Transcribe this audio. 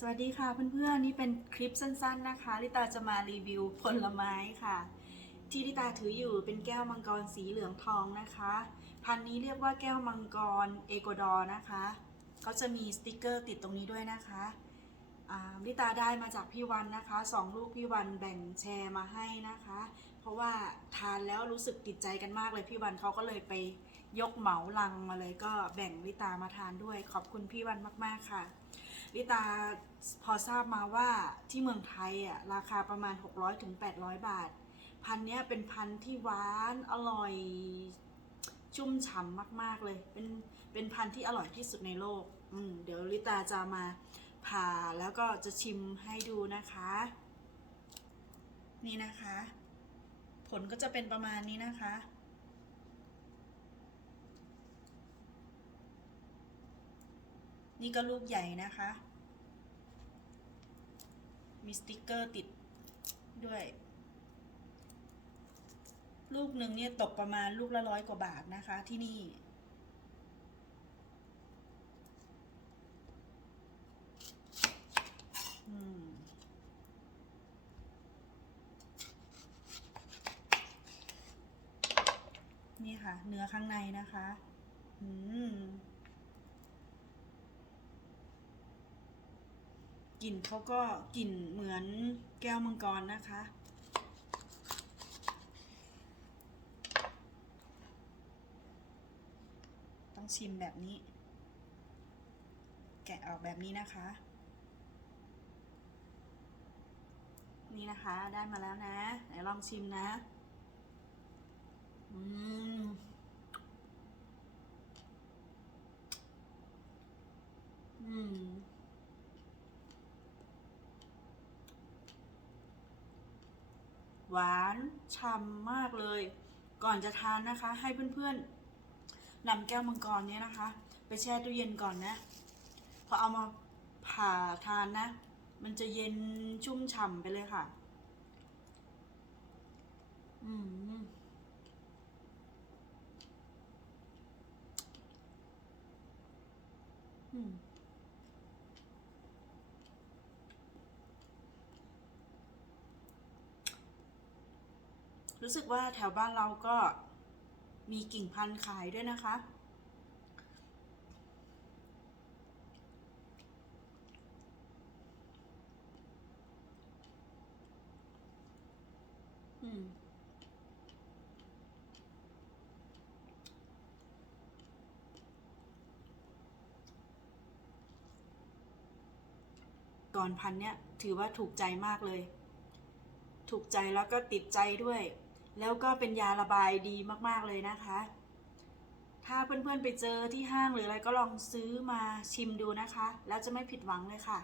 สวัสดีค่ะเพื่อนๆ นี่เป็นคลิปสั้นๆนะคะ ลิตาจะมารีวิวผลไม้ค่ะ ที่ลิตาถืออยู่เป็นแก้วมังกรสีเหลืองทองนะคะ พันนี้เรียกว่าแก้วมังกรเอกวาดอร์นะคะเขาจะมีสติกเกอร์ติดตรงนี้ด้วยนะคะลิตาได้มาจากพี่วันนะคะสองลูกพี่วันแบ่งแชร์มาให้นะคะ เพราะว่าทานแล้วรู้สึกติดใจกันมากเลยพี่วันเขาก็เลยไปยกเหมาลังมาเลยก็แบ่งลิตามาทานด้วย ขอบคุณพี่วันมากๆค่ะ ลิตาพอทราบมาว่าที่เมืองไทยอะราคาประมาณ 600-800ถึง800 บาท พันเนี้ยเป็นพันที่หวานอร่อยชุ่มฉ่ำมาก ๆ เลย เป็น เป็นพันธุ์ที่อร่อยที่สุดในโลก อืม เดี๋ยวลิตาจะมาผ่าแล้วก็จะชิมให้ดูนะคะ นี่นะคะ ผลก็จะเป็นประมาณนี้นะคะ นี่ก็ลูกใหญ่นะคะ มีสติกเกอร์ติดด้วย ลูกหนึ่งเนี่ยตกประมาณลูกละร้อยกว่าบาทนะคะที่นี่ อืมนี่ค่ะ เนื้อข้างในนะคะ อืม กลิ่นเขาก็กลิ่นเหมือนแก้วมังกรนะคะ ต้องชิมแบบนี้ แกะออกแบบนี้นะคะ นี่นะคะได้มาแล้วนะไหนลองชิมนะ อืมอืม หวานฉ่ำมากเลย ก่อนจะทานนะคะ ให้เพื่อนๆนำแก้วมังกรเนี้ยนะคะ ไปแช่ตู้เย็นก่อนนะ พอเอามาผ่าทานนะ มันจะเย็นชุ่มฉ่ำไปเลยค่ะ อืมอืม รู้สึกว่าแถวบ้านเราก็มีกิ่งพันธุ์ขายด้วยนะคะ อืมก่อนพันเนี้ยถือว่าถูกใจมากเลย ถูกใจแล้วก็ติดใจด้วย แล้วก็เป็นยาระบายดีมากๆเลยนะคะ ถ้าเพื่อนๆไปเจอที่ห้างหรืออะไรก็ลองซื้อมาชิมดูนะคะ แล้วจะไม่ผิดหวังเลยค่ะ